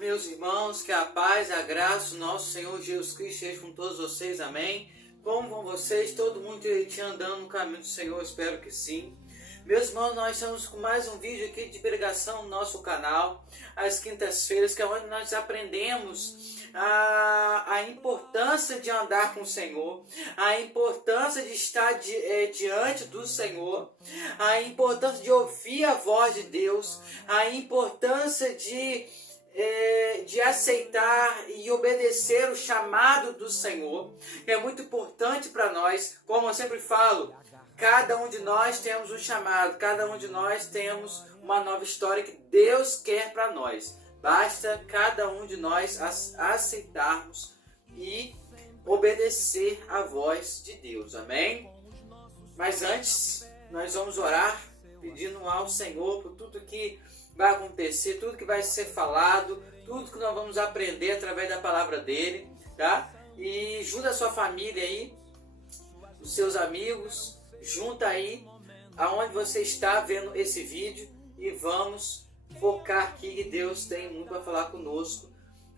meus irmãos, que a paz, a graça, o nosso Senhor Jesus Cristo esteja com todos vocês, amém? Como vão vocês? Todo mundo direitinho andando no caminho do Senhor? Espero que sim. Meus irmãos, nós estamos com mais um vídeo aqui de pregação no nosso canal, às quintas-feiras, que é onde nós aprendemos a importância de andar com o Senhor, a importância de estar diante do Senhor, a importância de ouvir a voz de Deus, a importância de aceitar e obedecer o chamado do Senhor, que é muito importante para nós. Como eu sempre falo, cada um de nós temos um chamado, cada um de nós temos uma nova história que Deus quer para nós. Basta cada um de nós aceitarmos e obedecer a voz de Deus, amém? Mas antes, nós vamos orar pedindo ao Senhor por tudo que vai acontecer, tudo que vai ser falado, tudo que nós vamos aprender através da palavra dele, tá? E junta a sua família aí, os seus amigos, junta aí aonde você está vendo esse vídeo e vamos focar aqui que Deus tem muito para falar conosco,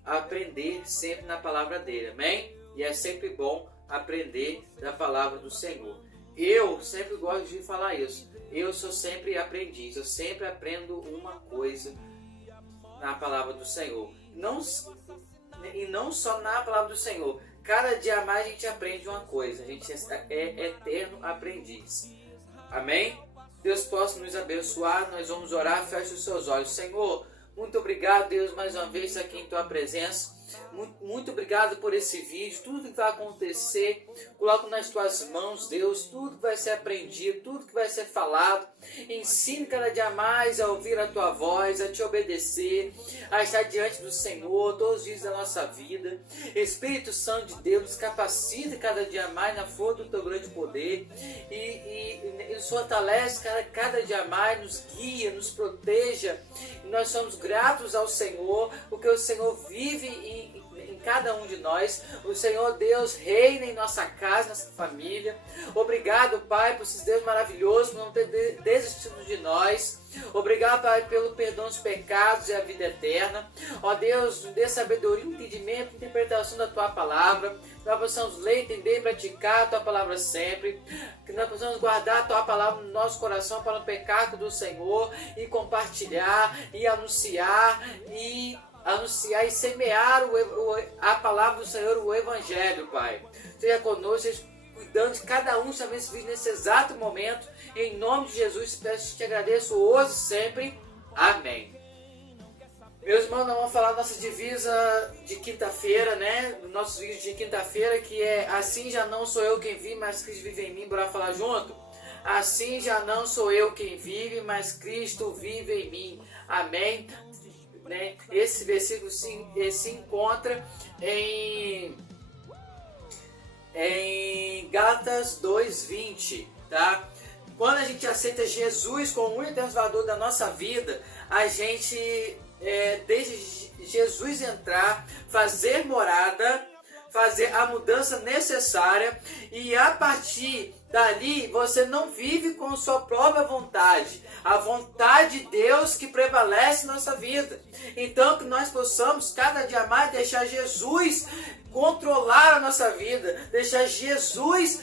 aprender sempre na palavra dele, amém? E é sempre bom aprender da palavra do Senhor. Eu sempre gosto de falar isso. Eu sou sempre aprendiz, eu sempre aprendo uma coisa na palavra do Senhor. E não só na palavra do Senhor. Cada dia mais a gente aprende uma coisa. A gente é eterno aprendiz. Amém? Deus possa nos abençoar. Nós vamos orar. Feche os seus olhos. Senhor, muito obrigado, Deus, mais uma vez aqui em tua presença. Muito obrigado por esse vídeo, tudo que vai acontecer, coloco nas tuas mãos, Deus, tudo que vai ser aprendido, tudo que vai ser falado. Ensine cada dia mais a ouvir a tua voz, a te obedecer, a estar diante do Senhor todos os dias da nossa vida. Espírito Santo de Deus, nos capacita cada dia mais na força do teu grande poder e nos fortalece cada dia mais, nos guia, nos proteja. E nós somos gratos ao Senhor, porque o Senhor vive em cada um de nós. O Senhor Deus reina em nossa casa, nossa família. Obrigado, Pai, por esses Deus maravilhosos, por não ter desistido de nós. Obrigado, Pai, pelo perdão dos pecados e a vida eterna. Ó Deus, nos dê sabedoria, entendimento, interpretação da Tua palavra. Que nós possamos ler, entender e praticar a Tua palavra sempre. Que nós possamos guardar a Tua palavra no nosso coração para o pecado do Senhor e compartilhar e anunciar e semear a palavra do Senhor, o Evangelho, Pai. Seja conosco, seja cuidando de cada um, também esse vídeo nesse exato momento. Em nome de Jesus, peço e te agradeço hoje e sempre. Amém. Meus irmãos, nós vamos falar da nossa divisa de quinta-feira, né? Do nosso vídeo de quinta-feira, que é: assim já não sou eu quem vive, mas Cristo vive em mim. Bora falar junto? Assim já não sou eu quem vive, mas Cristo vive em mim. Amém? Né? Esse versículo se encontra em Gálatas 2:20, tá? Quando a gente aceita Jesus como o único Salvador da nossa vida, a gente deixa Jesus entrar, fazer morada, fazer a mudança necessária, e a partir dali você não vive com sua própria vontade, a vontade de Deus que prevalece na nossa vida. Então que nós possamos cada dia mais deixar Jesus controlar a nossa vida, deixar Jesus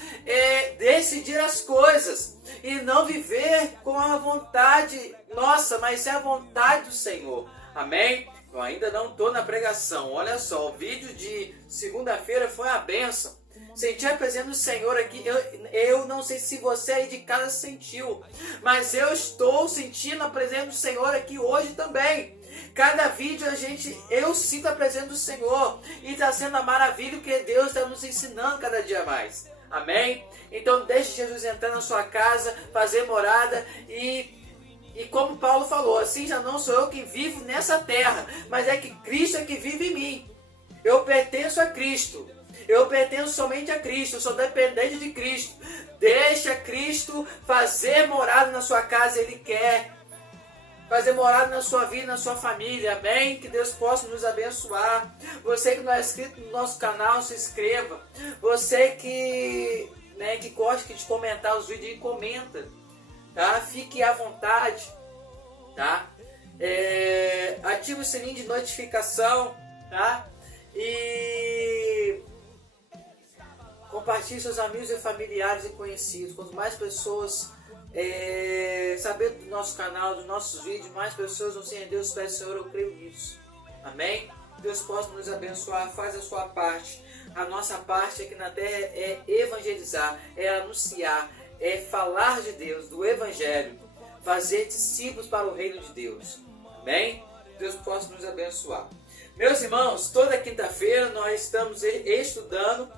decidir as coisas e não viver com a vontade nossa, mas é a vontade do Senhor. Amém? Eu ainda não estou na pregação. Olha só, o vídeo de segunda-feira foi a bênção. Senti a presença do Senhor aqui. Eu não sei se você aí de casa sentiu, mas eu estou sentindo a presença do Senhor aqui hoje também. Cada vídeo eu sinto a presença do Senhor e está sendo uma maravilha que Deus está nos ensinando cada dia mais. Amém? Então deixe Jesus entrar na sua casa, fazer morada e como Paulo falou, assim já não sou eu que vivo nessa terra, mas é que Cristo é que vive em mim. Eu pertenço a Cristo. Eu pertenço somente a Cristo. Eu sou dependente de Cristo. Deixa Cristo fazer morada na sua casa. Ele quer fazer morada na sua vida, na sua família. Amém? Que Deus possa nos abençoar. Você que não é inscrito no nosso canal, se inscreva. Você que gosta de comentar os vídeos, comenta. Tá? Fique à vontade, tá? Ative o sininho de notificação, tá? E compartilhe seus amigos e familiares e conhecidos. Quanto mais pessoas saber do nosso canal, dos nossos vídeos, mais pessoas vão se render aos pés do Senhor, eu creio nisso. Amém? Deus possa nos abençoar, faz a sua parte. A nossa parte aqui na terra é evangelizar, é anunciar, é falar de Deus, do Evangelho, fazer discípulos para o reino de Deus. Amém? Deus possa nos abençoar. Meus irmãos, toda quinta-feira nós estamos estudando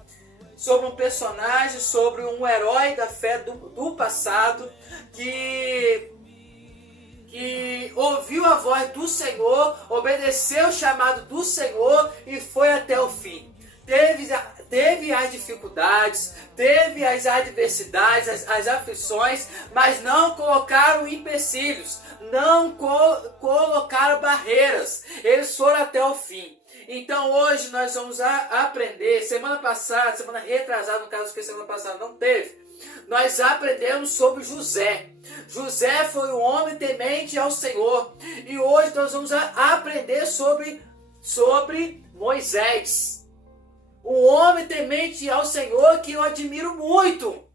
sobre um personagem, sobre um herói da fé do passado que ouviu a voz do Senhor, obedeceu o chamado do Senhor e foi até o fim. Teve as dificuldades, teve as adversidades, as aflições, mas não colocaram empecilhos, não colocaram barreiras. Eles foram até o fim. Então hoje nós vamos aprender, semana retrasada, no caso que semana passada não teve, nós aprendemos sobre José. José foi um homem temente ao Senhor. E hoje nós vamos aprender sobre Moisés. Um homem temente ao Senhor que eu admiro muito.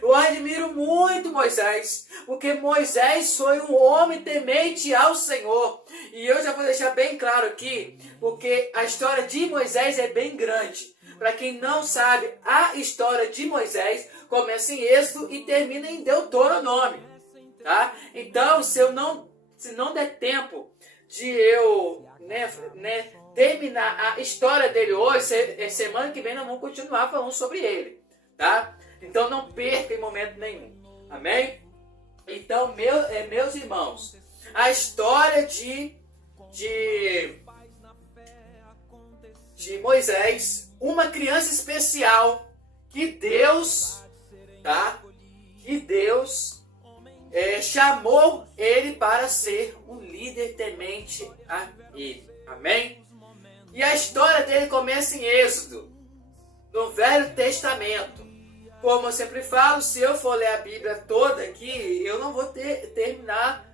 Eu admiro muito Moisés, porque Moisés foi um homem temente ao Senhor. E eu já vou deixar bem claro aqui, porque a história de Moisés é bem grande. Para quem não sabe, a história de Moisés começa em Êxodo e termina em Deuteronômio. Tá? Então, se não der tempo de eu terminar a história dele hoje, semana que vem nós vamos continuar falando sobre ele. Tá? Então não perca em momento nenhum. Amém? Então, meus irmãos, a história de Moisés, uma criança especial que Deus, chamou ele para ser um líder temente a ele. Amém? E a história dele começa em Êxodo, no Velho Testamento. Como eu sempre falo, se eu for ler a Bíblia toda aqui, eu não vou terminar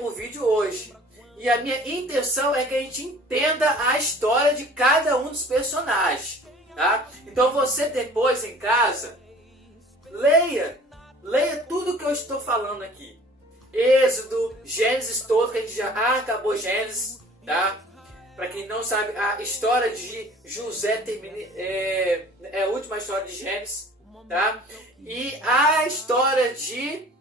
o vídeo hoje. E a minha intenção é que a gente entenda a história de cada um dos personagens. Tá? Então você depois em casa, leia tudo que eu estou falando aqui. Êxodo, Gênesis todo, que a gente já acabou Gênesis. Tá? Para quem não sabe, a história de José é a última história de Gênesis, tá? E a história de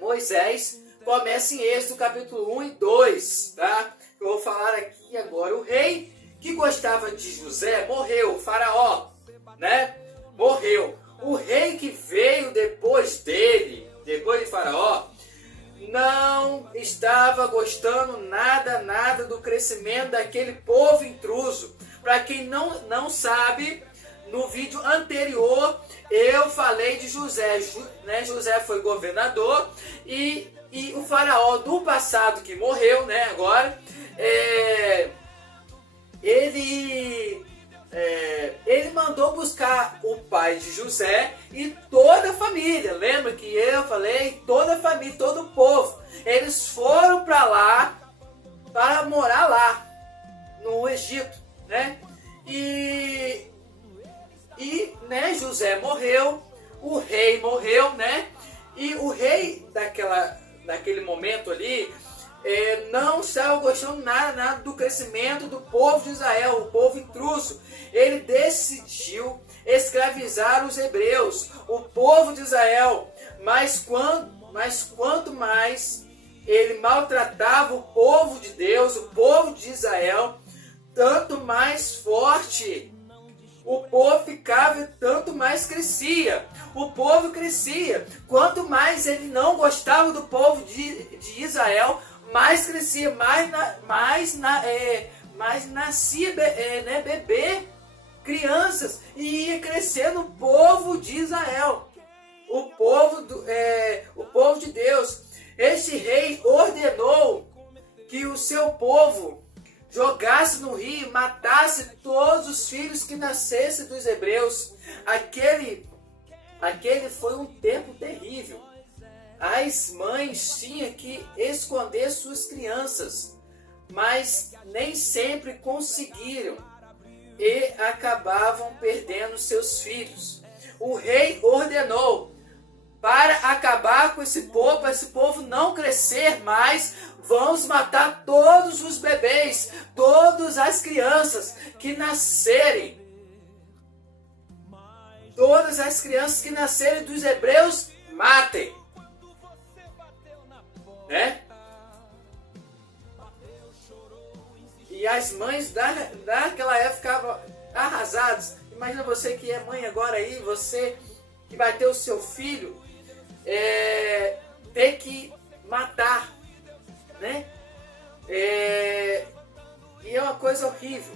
Moisés começa em Êxodo capítulo 1 e 2, tá? Eu vou falar aqui agora. O rei que gostava de José morreu, o faraó, né? Morreu. O rei que veio depois dele, depois de faraó, não estava gostando nada do crescimento daquele povo intruso. Para quem não sabe, no vídeo anterior eu falei de José. José foi governador e o faraó do passado que morreu, né, agora, ele mandou buscar o pai de José e toda a família. Lembra que eu falei? Toda a família, todo o povo. Eles foram para lá, para morar lá, no Egito, né? E José morreu, o rei morreu, né? E o rei daquele momento ali, não estava gostando nada do crescimento do povo de Israel, o povo intruso. Ele decidiu escravizar os hebreus, o povo de Israel. Mas quanto mais ele maltratava o povo de Deus, o povo de Israel, tanto mais forte o povo ficava e tanto mais crescia. O povo crescia. Quanto mais ele não gostava do povo de Israel, mais crescia, mais nascia bebê, crianças, e ia crescendo o povo de Israel, o povo de Deus. Este rei ordenou que o seu povo jogasse no rio, matasse todos os filhos que nascessem dos hebreus. Aquele foi um tempo terrível. as mães tinham que esconder suas crianças, mas nem sempre conseguiram e acabavam perdendo seus filhos. O rei ordenou para acabar com esse povo não crescer mais, vamos matar todos os bebês, todas as crianças que nascerem. Todas as crianças que nascerem dos hebreus, matem. Né? E as mães daquela época ficavam arrasadas. Imagina você que é mãe agora aí, você que vai ter o seu filho, ter que matar, né? E é uma coisa horrível.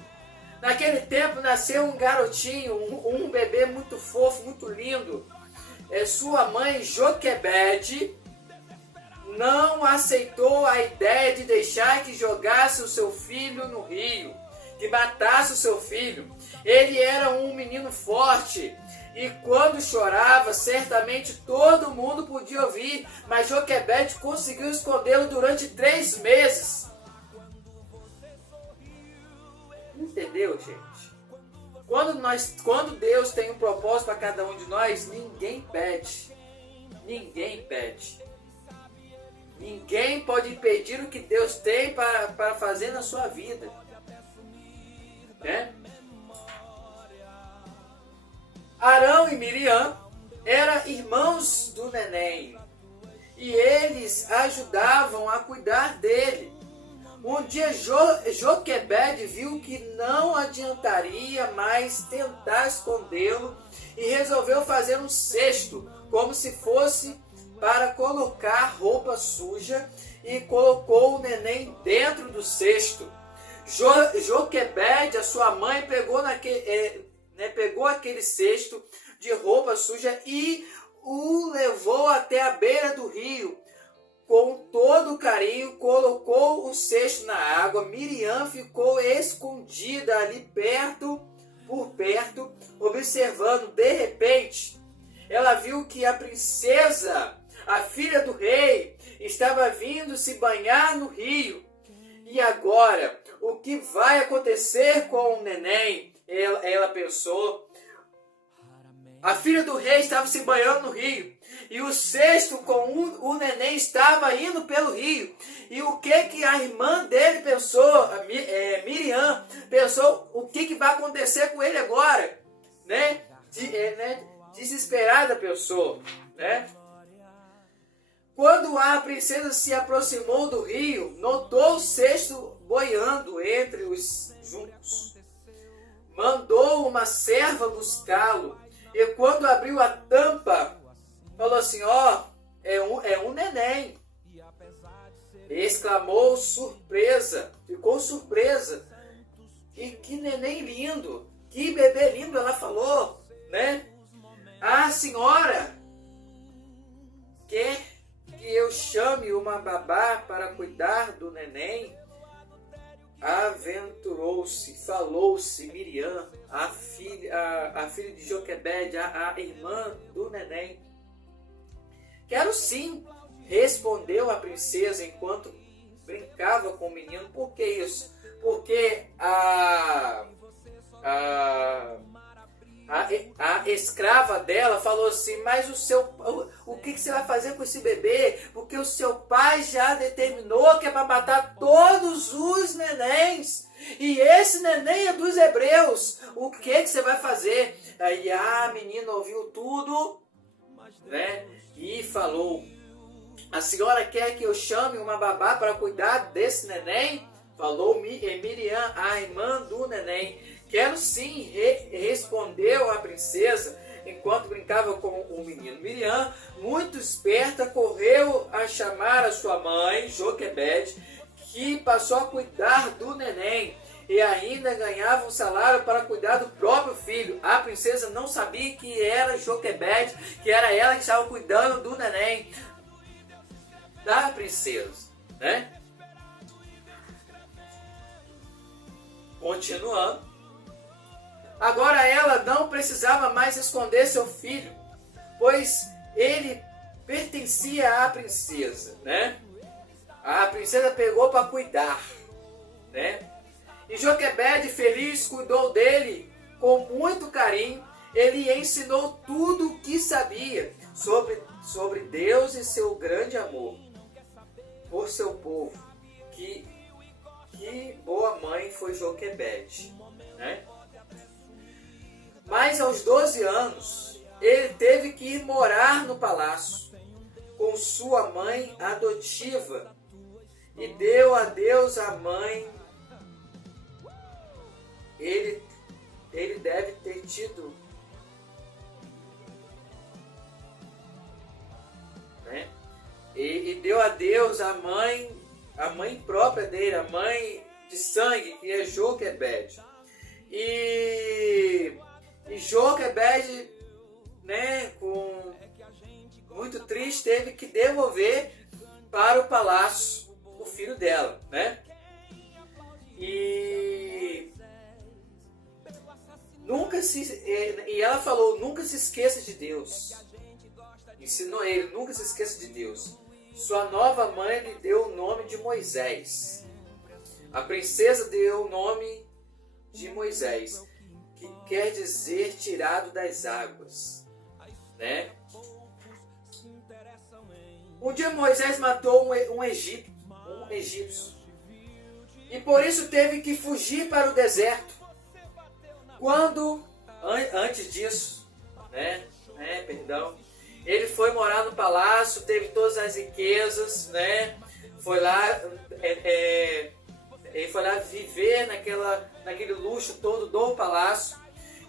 Naquele tempo nasceu um garotinho, um bebê muito fofo, muito lindo. Sua mãe, Joquebede, não aceitou a ideia de deixar que jogasse o seu filho no rio, que matasse o seu filho. Ele era um menino forte e quando chorava, certamente todo mundo podia ouvir, mas Joquebede conseguiu escondê-lo durante 3 meses. Entendeu, gente? Quando Deus tem um propósito para cada um de nós, ninguém pede. Ninguém pede. Ninguém pode impedir o que Deus tem para fazer na sua vida. Né? Arão e Miriam eram irmãos do neném e eles ajudavam a cuidar dele. Um dia Joquebede viu que não adiantaria mais tentar escondê-lo e resolveu fazer um cesto, como se fosse para colocar roupa suja, e colocou o neném dentro do cesto. Joquebede, a sua mãe, pegou aquele cesto de roupa suja e o levou até a beira do rio. Com todo carinho, colocou o cesto na água. Miriam ficou escondida ali por perto, observando. De repente, ela viu que a princesa, a filha do rei, estava vindo se banhar no rio. E agora, o que vai acontecer com o neném? Ela pensou. A filha do rei estava se banhando no rio. E o cesto com o neném estava indo pelo rio. E o que a irmã dele pensou? Miriam pensou, o que vai acontecer com ele agora? Né? Desesperada pensou. Né? Quando a princesa se aproximou do rio, notou o cesto boiando entre os juncos. Mandou uma serva buscá-lo. E quando abriu a tampa, falou assim, é um neném. Exclamou surpresa, ficou surpresa. E que neném lindo, que bebê lindo, ela falou, né? A senhora quer que eu chame uma babá para cuidar do neném? Aventurou-se, falou-se Miriam, a filha de Joquebede, a irmã do neném. Quero sim, respondeu a princesa enquanto brincava com o menino. Por que isso? Porque a escrava dela falou assim, mas o que você vai fazer com esse bebê? Porque o seu pai já determinou que é para matar todos os nenéns. E esse neném é dos hebreus. O que você vai fazer? Aí a menina ouviu tudo, né? E falou, a senhora quer que eu chame uma babá para cuidar desse neném? Falou Miriam, a irmã do neném. Quero sim, respondeu a princesa, enquanto brincava com o menino. Miriam, muito esperta, correu a chamar a sua mãe, Joquebede, que passou a cuidar do neném e ainda ganhava um salário para cuidar do próprio filho. A princesa não sabia que era Joquebede, que era ela que estava cuidando do neném da princesa, né? Continuando. Agora ela não precisava mais esconder seu filho, pois ele pertencia à princesa, né? A princesa pegou para cuidar, né? E Joquebede, feliz, cuidou dele com muito carinho. Ele ensinou tudo o que sabia sobre Deus e seu grande amor por seu povo. Que boa mãe foi Joquebede, né? Mas aos 12 anos, ele teve que ir morar no palácio com sua mãe adotiva e deu a Deus a mãe. Ele deve ter tido, né? E deu a Deus a mãe própria dele, a mãe de sangue, que é Joquebede. E Joquebede, né, muito triste, teve que devolver para o palácio o filho dela, né? E ela falou, nunca se esqueça de Deus. Ensinou ele, nunca se esqueça de Deus. Sua nova mãe lhe deu o nome de Moisés. A princesa deu o nome de Moisés, que quer dizer tirado das águas, né? Um dia Moisés matou um egípcio, e por isso teve que fugir para o deserto. Antes disso, ele foi morar no palácio, teve todas as riquezas, né? Ele foi lá viver naquele luxo todo do palácio.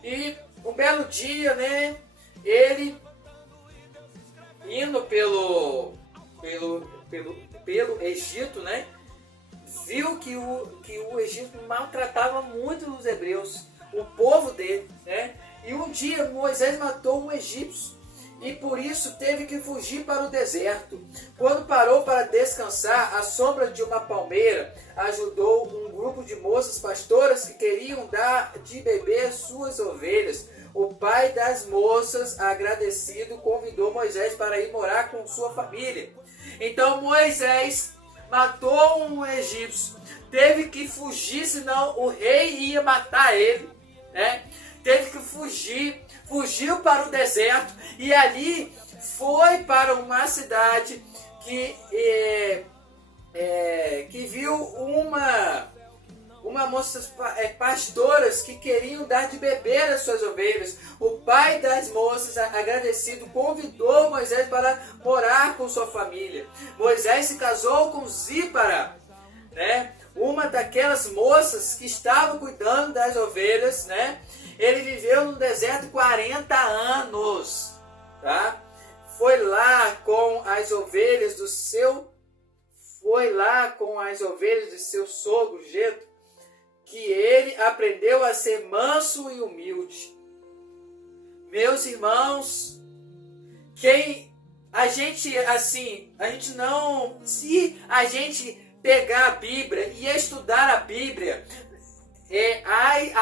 E um belo dia, né? Ele indo pelo Egito, né? Viu que o Egito maltratava muito os hebreus, o povo dele, né? E um dia Moisés matou um egípcio e por isso teve que fugir para o deserto. Quando parou para descansar à sombra de uma palmeira, ajudou um grupo de moças pastoras que queriam dar de beber às suas ovelhas. O pai das moças, agradecido, convidou Moisés para ir morar com sua família. Então Moisés matou um egípcio, teve que fugir, senão o rei ia matar ele, né? Teve que fugir, fugiu para o deserto e ali foi para uma cidade que viu uma moças pastoras que queriam dar de beber às suas ovelhas. O pai das moças, agradecido, convidou Moisés para morar com sua família. Moisés se casou com Zípara, né? Uma daquelas moças que estavam cuidando das ovelhas, né? Ele viveu no deserto 40 anos, tá? Foi lá com as ovelhas do seu sogro Jetro, que ele aprendeu a ser manso e humilde. Meus irmãos, se a gente pegar a Bíblia e estudar a Bíblia,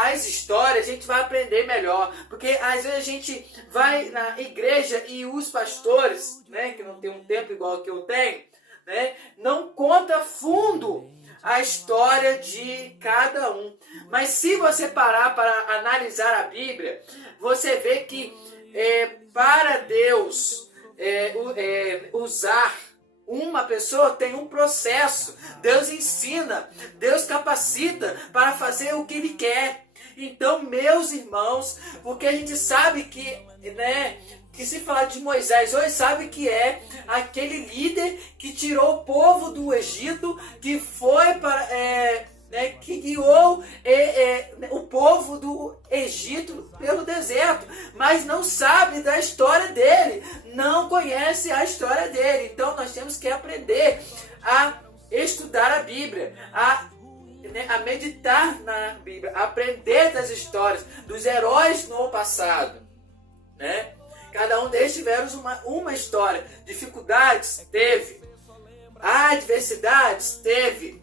as histórias, a gente vai aprender melhor. Porque às vezes a gente vai na igreja e os pastores, né, que não tem um tempo igual que eu tenho, né, não conta a fundo a história de cada um. Mas se você parar para analisar a Bíblia, você vê que para Deus usar uma pessoa tem um processo. Deus ensina, Deus capacita para fazer o que Ele quer. Então, meus irmãos, porque a gente sabe que, né, que se falar de Moisés hoje, sabe que é aquele líder que tirou o povo do Egito, que foi para... que guiou o povo do Egito pelo deserto, mas não sabe da história dele, não conhece a história dele. Então nós temos que aprender a estudar a Bíblia, a meditar na Bíblia, a aprender das histórias dos heróis no passado, né? Cada um deles tiveram uma história. Dificuldades? Teve. Adversidades? Teve.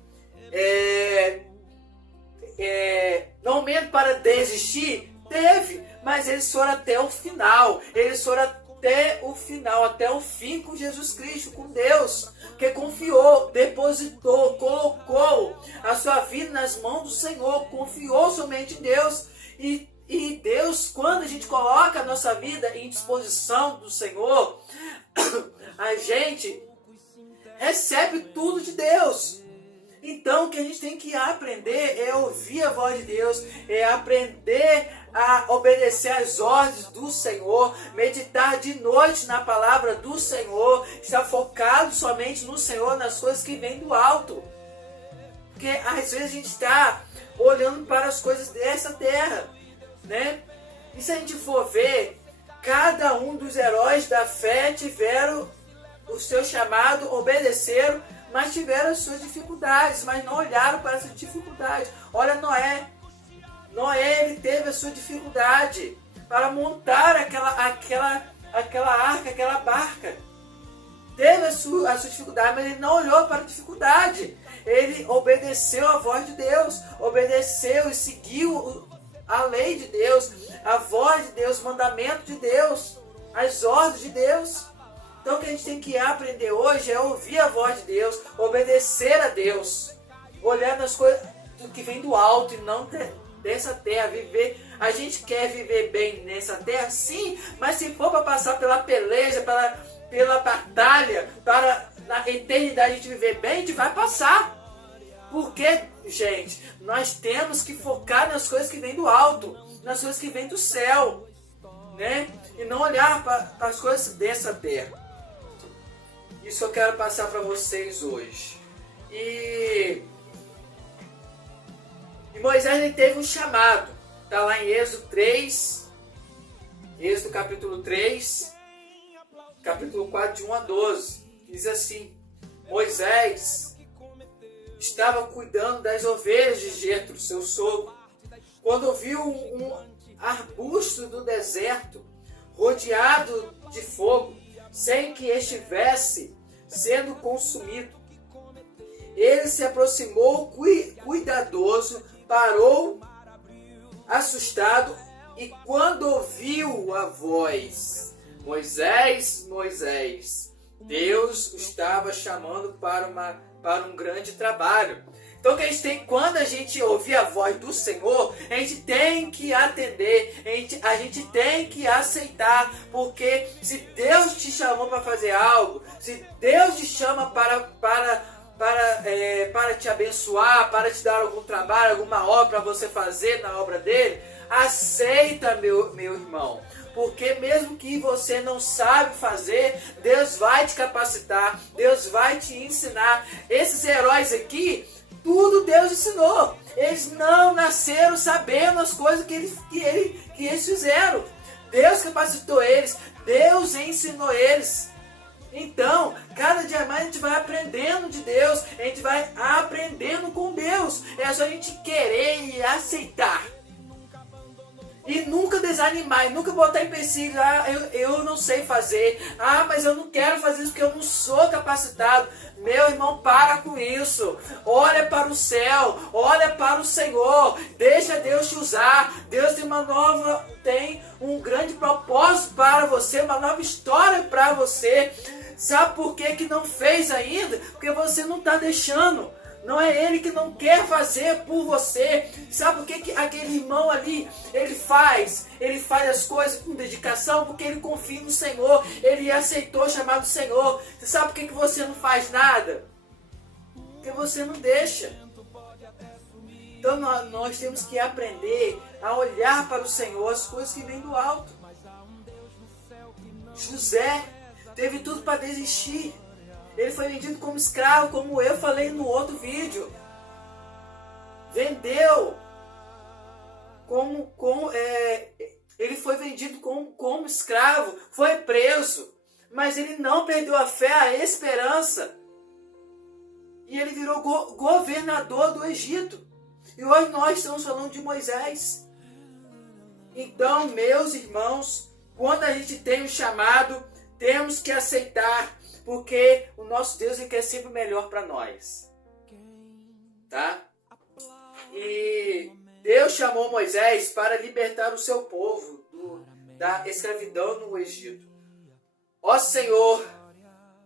Momento para desistir? Teve, mas eles foram até o final, eles foram até o final, até o fim com Jesus Cristo, com Deus, que confiou, depositou, colocou a sua vida nas mãos do Senhor, confiou somente em Deus. E Deus, quando a gente coloca a nossa vida em disposição do Senhor, a gente recebe tudo de Deus. Então, o que a gente tem que aprender é ouvir a voz de Deus, é aprender a obedecer às ordens do Senhor, meditar de noite na palavra do Senhor, estar focado somente no Senhor, nas coisas que vêm do alto. Porque às vezes a gente está olhando para as coisas dessa terra, né? E se a gente for ver, cada um dos heróis da fé tiveram o seu chamado, obedeceram, mas tiveram as suas dificuldades, mas não olharam para essas dificuldades. Olha Noé. Noé, ele teve a sua dificuldade para montar aquela arca, aquela barca. Teve a sua dificuldade, mas ele não olhou para a dificuldade. Ele obedeceu a voz de Deus, obedeceu e seguiu a lei de Deus, a voz de Deus, o mandamento de Deus, as ordens de Deus. Então o que a gente tem que aprender hoje é ouvir a voz de Deus, obedecer a Deus, olhar nas coisas que vem do alto e não dessa terra, viver. A gente quer viver bem nessa terra, sim, mas se for para passar pela peleja, pela batalha, para na eternidade a gente viver bem, a gente vai passar. Porque, gente, nós temos que focar nas coisas que vêm do alto, nas coisas que vêm do céu, né? E não olhar para as coisas dessa terra. Isso eu quero passar para vocês hoje. E Moisés, ele teve um chamado. Está lá em Êxodo 3, Êxodo capítulo 3, capítulo 4, de 1 a 12. Diz assim: Moisés estava cuidando das ovelhas de Jetro, seu sogro, quando viu um arbusto do deserto rodeado de fogo, sem que estivesse sendo consumido. Ele se aproximou cuidadoso, parou assustado, e quando ouviu a voz: Moisés, Moisés, Deus estava chamando para um grande trabalho. Então, que a gente tem, quando a gente ouvir a voz do Senhor, a gente tem que atender, a gente tem que aceitar, porque se Deus te chamou para fazer algo, se Deus te chama para te abençoar, para te dar algum trabalho, alguma obra para você fazer na obra dele, aceita, meu irmão. Porque mesmo que você não sabe fazer, Deus vai te capacitar, Deus vai te ensinar. Esses heróis aqui, tudo Deus ensinou. Eles não nasceram sabendo as coisas que eles fizeram. Deus capacitou eles, Deus ensinou eles. Então, cada dia mais a gente vai aprendendo de Deus, a gente vai aprendendo com Deus. É só a gente querer e aceitar. E nunca desanimar, e nunca botar em empecilho. Eu não sei fazer. Mas eu não quero fazer isso porque eu não sou capacitado. Meu irmão, para com isso. Olha para o céu, olha para o Senhor. Deixa Deus te usar. Deus tem um grande propósito para você, uma nova história para você. Sabe por que não fez ainda? Porque você não está deixando. Não é ele que não quer fazer por você. Sabe por que aquele irmão ali, ele faz as coisas com dedicação? Porque ele confia no Senhor. Ele aceitou o chamado do Senhor. Você sabe por que você não faz nada? Porque você não deixa. Então nós temos que aprender a olhar para o Senhor, as coisas que vêm do alto. José teve tudo para desistir. Ele foi vendido como escravo, como eu falei no outro vídeo. Vendeu. Ele foi vendido como escravo. Foi preso. Mas ele não perdeu a fé, a esperança. E ele virou governador do Egito. E hoje nós estamos falando de Moisés. Então, meus irmãos, quando a gente tem um chamado, temos que aceitar. Porque o nosso Deus, ele quer sempre o melhor para nós. Tá? E Deus chamou Moisés para libertar o seu povo da escravidão no Egito. Ó Senhor,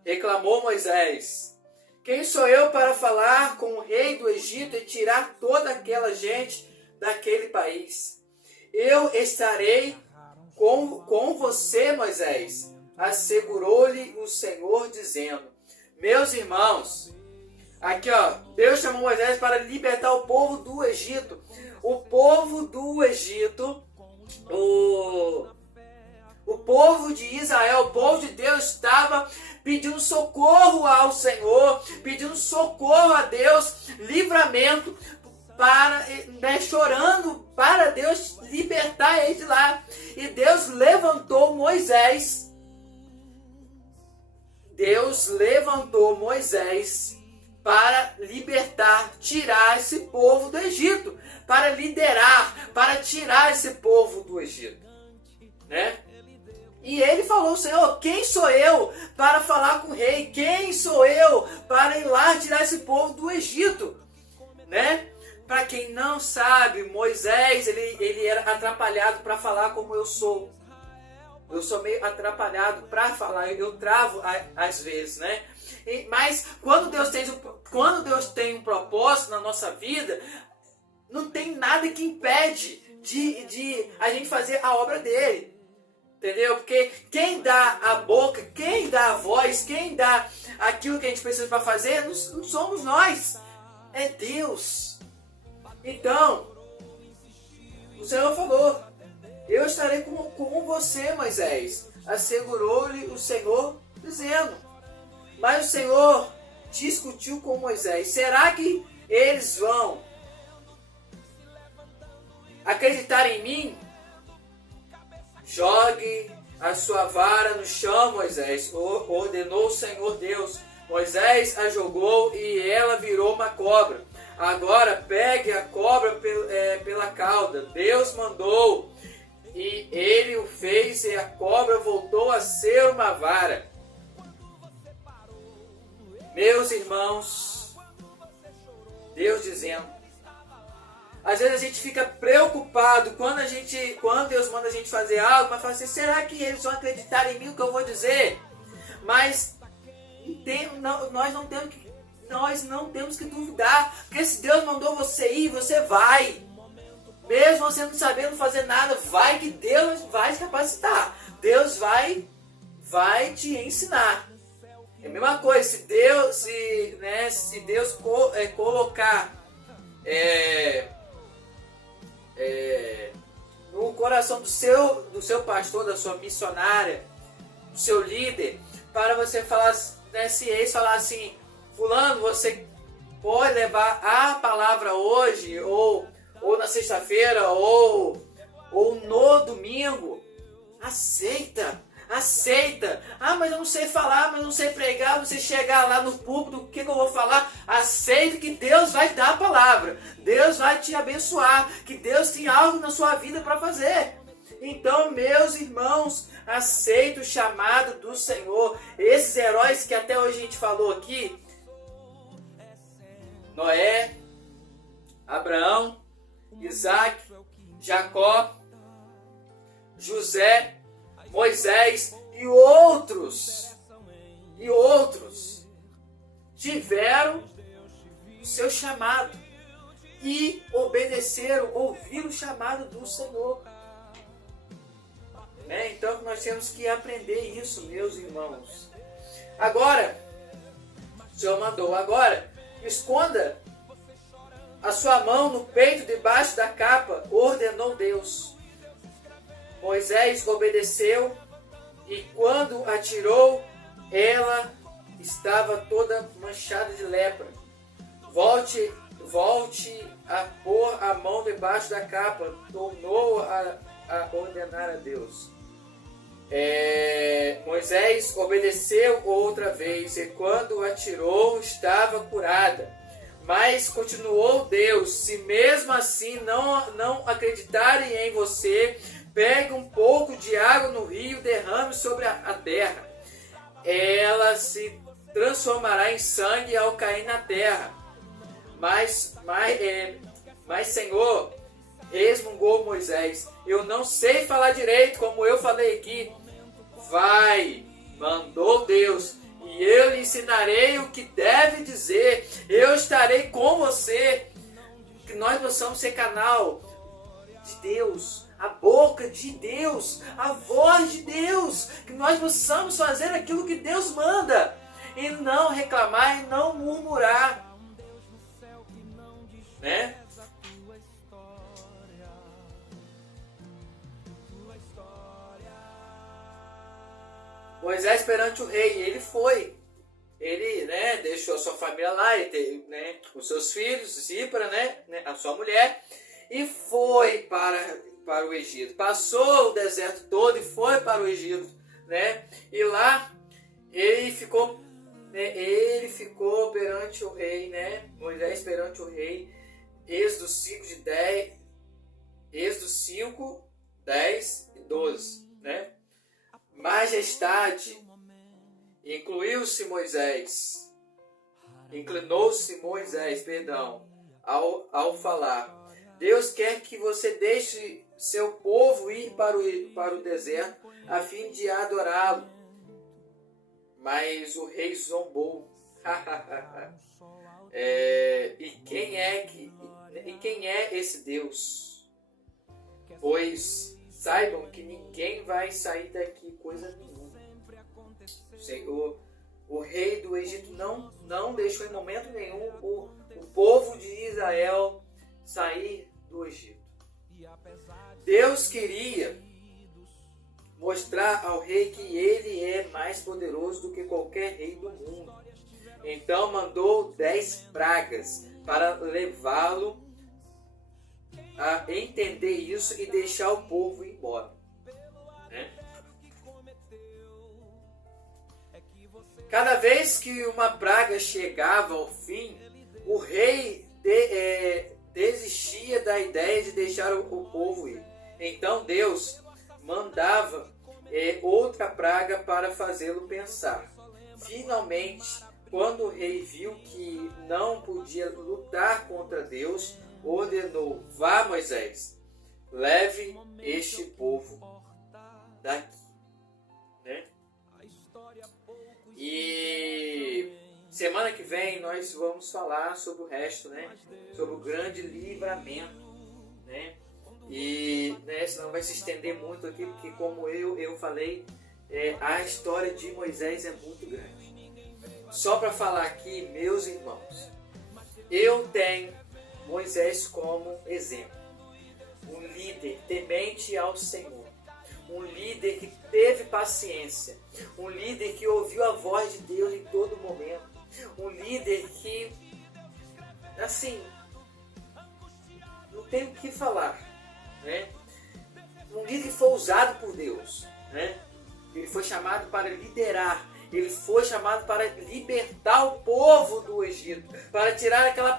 reclamou Moisés, quem sou eu para falar com o rei do Egito e tirar toda aquela gente daquele país? Eu estarei com você, Moisés, assegurou-lhe o Senhor, dizendo. Meus irmãos, aqui ó, Deus chamou Moisés para libertar o povo do Egito. O povo do Egito, o povo de Israel, o povo de Deus estava pedindo socorro ao Senhor, pedindo socorro a Deus, livramento, chorando para Deus libertar eles de lá. E Deus levantou Moisés. Deus levantou Moisés para libertar, tirar esse povo do Egito, para liderar, para tirar esse povo do Egito, né? E ele falou, Senhor, quem sou eu para falar com o rei? Quem sou eu para ir lá tirar esse povo do Egito? Né? Para quem não sabe, Moisés, ele era atrapalhado para falar como eu sou. Eu sou meio atrapalhado para falar, eu travo às vezes, né? Mas quando Deus tem um propósito na nossa vida, não tem nada que impede de a gente fazer a obra dele. Entendeu? Porque quem dá a boca, quem dá a voz, quem dá aquilo que a gente precisa para fazer, não somos nós. É Deus. Então, o Senhor falou, eu estarei com você, Moisés. Assegurou-lhe o Senhor, dizendo. Mas o Senhor discutiu com Moisés. Será que eles vão acreditar em mim? Jogue a sua vara no chão, Moisés, ordenou o Senhor Deus. Moisés a jogou e ela virou uma cobra. Agora pegue a cobra pela cauda. Deus mandou e ele o fez e a cobra voltou a ser uma vara. Meus irmãos, Deus dizendo, às vezes a gente fica preocupado quando Deus manda a gente fazer algo, mas fala assim, será que eles vão acreditar em mim o que eu vou dizer? Mas nós não temos que duvidar, porque se Deus mandou você ir, você vai. Mesmo você não sabendo fazer nada, vai que Deus vai te capacitar. Deus vai te ensinar. É a mesma coisa, se Deus colocar no coração do seu pastor, da sua missionária, do seu líder, para você falar, né, se eles falar assim, fulano, você pode levar a palavra hoje, ou na sexta-feira, ou no domingo, aceita. Ah, mas eu não sei falar, mas eu não sei pregar, não sei chegar lá no púlpito, o que eu vou falar? Aceita que Deus vai te dar a palavra. Deus vai te abençoar, que Deus tem algo na sua vida para fazer. Então, meus irmãos, aceita o chamado do Senhor. Esses heróis que até hoje a gente falou aqui, Noé, Abraão, Isaac, Jacó, José, Moisés e outros tiveram o seu chamado e obedeceram, ouviram o chamado do Senhor. Então nós temos que aprender isso, meus irmãos. Agora, o Senhor mandou, agora esconda a sua mão no peito debaixo da capa, ordenou Deus. Moisés obedeceu e quando atirou, ela estava toda manchada de lepra. Volte a pôr a mão debaixo da capa, tornou a ordenar a Deus. Moisés obedeceu outra vez e quando atirou, estava curada. Mas continuou Deus, se mesmo assim não acreditarem em você, pegue um pouco de água no rio e derrame sobre a terra. Ela se transformará em sangue ao cair na terra. Mas Senhor, resmungou Moisés, eu não sei falar direito como eu falei aqui. Mandou Deus. E eu lhe ensinarei o que deve dizer. Eu estarei com você. Que nós possamos ser canal de Deus, a boca de Deus, a voz de Deus. Que nós possamos fazer aquilo que Deus manda. E não reclamar e não murmurar. Né? Moisés perante o rei, ele foi. Ele, né, deixou a sua família lá, ele teve, né, os seus filhos, Zípora, né, a sua mulher, e foi para o Egito. Passou o deserto todo e foi para o Egito, né? E lá ele ficou perante o rei, né? Moisés perante o rei. Êxodo 5, 10 e 12, né? Majestade, inclinou-se Moisés, ao falar. Deus quer que você deixe seu povo ir para o deserto, a fim de adorá-lo. Mas o rei zombou. E quem é esse Deus? Pois saibam que ninguém vai sair daqui coisa nenhuma. O rei do Egito não deixou em momento nenhum o povo de Israel sair do Egito. Deus queria mostrar ao rei que ele é mais poderoso do que qualquer rei do mundo. Então mandou 10 pragas para levá-lo a entender isso e deixar o povo ir embora. Né? Cada vez que uma praga chegava ao fim, o rei desistia da ideia de deixar o povo ir. Então Deus mandava outra praga para fazê-lo pensar. Finalmente, quando o rei viu que não podia lutar contra Deus, ordenou: vá, Moisés, leve este povo daqui. Né? E semana que vem nós vamos falar sobre o resto, né? Sobre o grande livramento, né? E senão vai se estender muito aqui, porque como eu falei, a história de Moisés é muito grande. Só para falar aqui, meus irmãos, eu tenho Moisés como exemplo. Um líder temente ao Senhor. Um líder que teve paciência. Um líder que ouviu a voz de Deus em todo momento. Um líder que, assim, não tem o que falar. Né? Um líder que foi usado por Deus. Né? Ele foi chamado para liderar. Ele foi chamado para libertar o povo do Egito, para tirar aquelas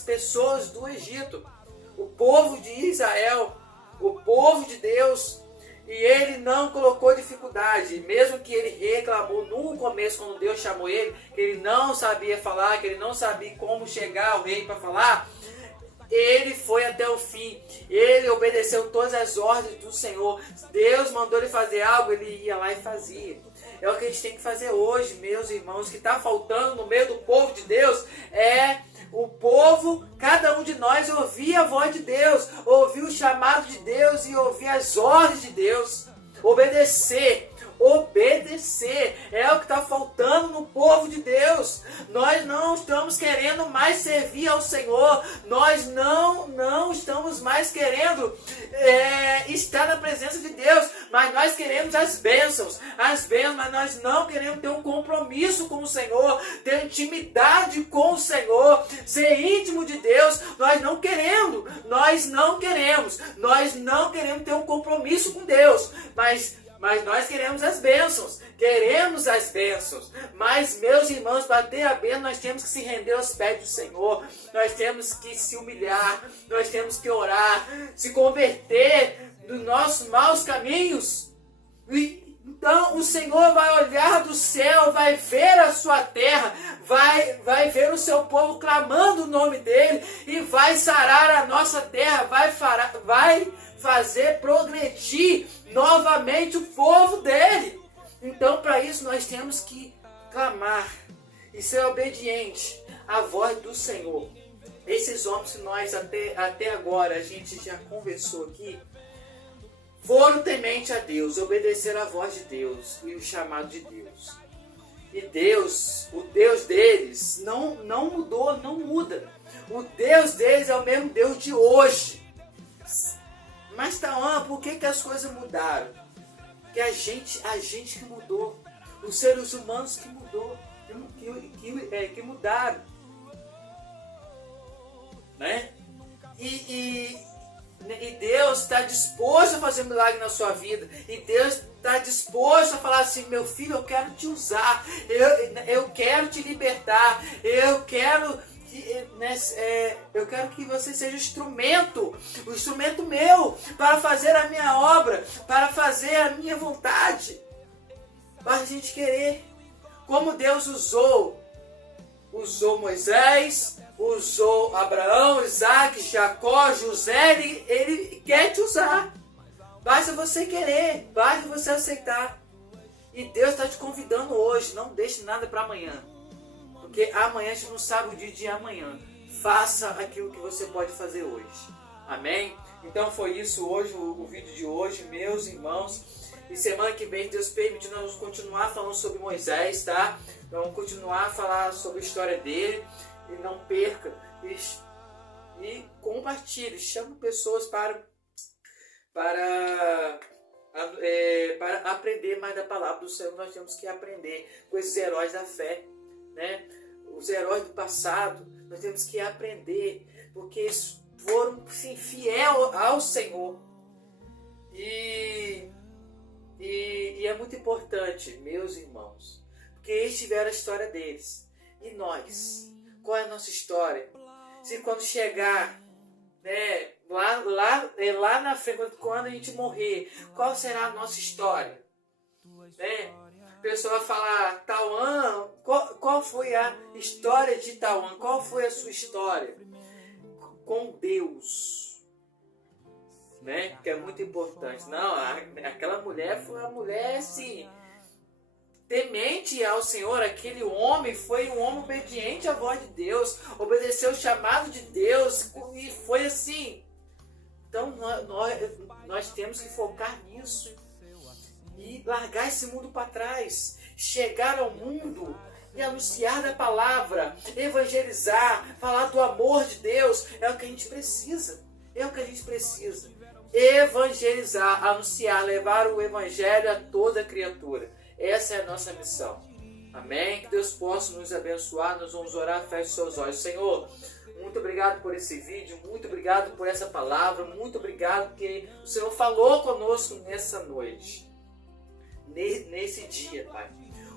pessoas do Egito, o povo de Israel, o povo de Deus. E ele não colocou dificuldade, mesmo que ele reclamou no começo, quando Deus chamou ele, que ele não sabia falar, que ele não sabia como chegar ao rei para falar. Ele foi até o fim. Ele obedeceu todas as ordens do Senhor. Deus mandou ele fazer algo, ele ia lá e fazia. É o que a gente tem que fazer hoje, meus irmãos. O que está faltando no meio do povo de Deus é o povo, cada um de nós, ouvir a voz de Deus, ouvir o chamado de Deus e ouvir as ordens de Deus. Obedecer. É o que está faltando no povo de Deus. Nós não estamos querendo mais servir ao Senhor. Nós não estamos mais querendo estar na presença de Deus. Mas nós queremos as bênçãos. Mas nós não queremos ter um compromisso com o Senhor. Ter intimidade com o Senhor. Ser íntimo de Deus. Nós não queremos ter um compromisso com Deus. Mas nós queremos as bênçãos. Mas, meus irmãos, para ter a bênção, nós temos que se render aos pés do Senhor. Nós temos que se humilhar. Nós temos que orar. Se converter dos nossos maus caminhos. Então, o Senhor vai olhar do céu, vai ver a sua terra, vai ver o seu povo clamando o nome dele e vai sarar a nossa terra, vai fazer progredir novamente o povo dele. Então, para isso, nós temos que clamar e ser obediente à voz do Senhor. Esses homens que nós até agora a gente já conversou aqui, foram tementes a Deus, obedeceram à voz de Deus e o chamado de Deus. E Deus, o Deus deles, não mudou, não muda. O Deus deles é o mesmo Deus de hoje. Mas Tauan, por que as coisas mudaram? Que a gente que mudou. Os seres humanos que mudou, que mudaram. Né? E Deus está disposto a fazer um milagre na sua vida. E Deus está disposto a falar assim: meu filho, eu quero te usar. Eu quero te libertar. Eu quero que você seja o instrumento meu, para fazer a minha obra, para fazer a minha vontade. Para a gente querer. Como Deus usou Moisés, usou Abraão, Isaac, Jacó, José, ele quer te usar. Basta você querer, basta você aceitar. E Deus está te convidando hoje, não deixe nada para amanhã. Porque amanhã a gente não sabe o dia de amanhã. Faça aquilo que você pode fazer hoje. Amém? Então foi isso hoje, o vídeo de hoje, meus irmãos. E semana que vem, Deus permite, nós vamos continuar falando sobre Moisés, tá? Vamos continuar a falar sobre a história dele. E não perca. E compartilhe. Chame pessoas para aprender mais da palavra do Senhor. Nós temos que aprender com esses heróis da fé, né? Os heróis do passado. Nós temos que aprender. Porque eles foram, sim, fiel ao Senhor. E é muito importante, meus irmãos, porque eles tiveram a história deles. E nós? Qual é a nossa história? Se quando chegar, né, lá na frente, quando a gente morrer, qual será a nossa história? Né? A pessoa vai falar: Tauan, qual foi a história de Tauan? Qual foi a sua história? Com Deus. Né? Que é muito importante. Não, aquela mulher foi uma mulher assim, temente ao Senhor. Aquele homem foi um homem obediente à voz de Deus, obedeceu o chamado de Deus e foi assim. Então nós temos que focar nisso e largar esse mundo para trás, chegar ao mundo e anunciar da palavra, evangelizar, falar do amor de Deus. É o que a gente precisa. É o que a gente precisa. Evangelizar, anunciar, levar o evangelho a toda criatura. Essa é a nossa missão. Amém? Que Deus possa nos abençoar. Nós vamos orar. Feche seus olhos. Senhor, muito obrigado por esse vídeo. Muito obrigado por essa palavra. Muito obrigado porque o Senhor falou conosco nessa noite. Nesse dia, Pai.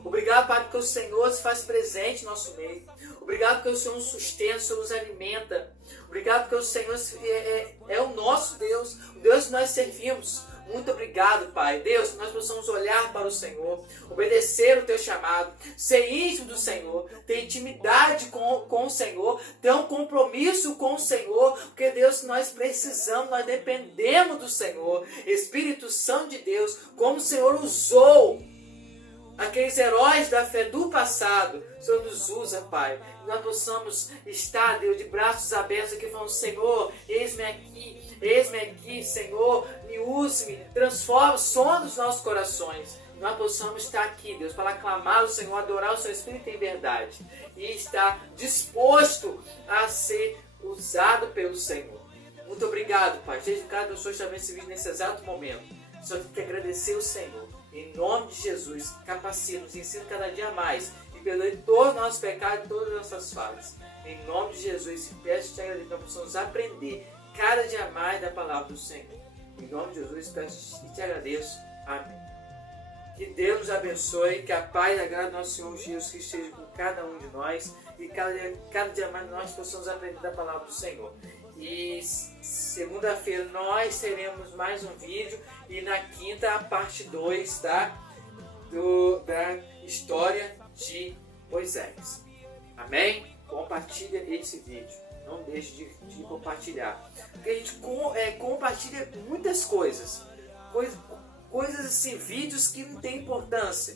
Obrigado, Pai, porque o Senhor se faz presente no nosso meio. Obrigado porque o Senhor nos sustenta, o Senhor nos alimenta. Obrigado porque o Senhor é o nosso Deus, o Deus que nós servimos. Muito obrigado, Pai. Deus, que nós possamos olhar para o Senhor, obedecer o Teu chamado, ser íntimo do Senhor, ter intimidade com o Senhor, ter um compromisso com o Senhor, porque, Deus, nós precisamos, nós dependemos do Senhor. Espírito Santo de Deus, como o Senhor usou aqueles heróis da fé do passado, o Senhor nos usa, Pai. Nós possamos estar, Deus, de braços abertos aqui, falando: Senhor, eis-me aqui, Senhor, me use-me, transforma, sonda os nossos corações. Nós possamos estar aqui, Deus, para aclamar o Senhor, adorar o Seu Espírito em verdade e estar disposto a ser usado pelo Senhor. Muito obrigado, Pai. Seja de cada pessoa que está vendo esse vídeo nesse exato momento. Só tenho que agradecer o Senhor. Em nome de Jesus, capacita-nos, ensina cada dia mais e perdoe todos os nossos pecados e todas as nossas falhas. Em nome de Jesus, peço e te agradeço que nós possamos aprender cada dia mais da palavra do Senhor. Em nome de Jesus, peço e te agradeço. Amém. Que Deus nos abençoe, que a paz e a graça do nosso Senhor Jesus Cristo esteja com cada um de nós e cada dia mais nós possamos aprender da palavra do Senhor. E segunda-feira nós teremos mais um vídeo e na quinta a parte 2, tá? Da história de Moisés. Amém? Compartilha esse vídeo. Não deixe de compartilhar. Porque a gente compartilha muitas coisas. coisas assim, vídeos que não têm importância.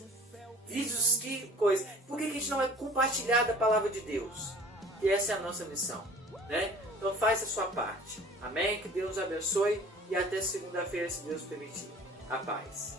Vídeos que coisa. Por que a gente não vai compartilhar da palavra de Deus? E essa é a nossa missão, né? Então faz a sua parte. Amém? Que Deus nos abençoe e até segunda-feira, se Deus permitir. A paz.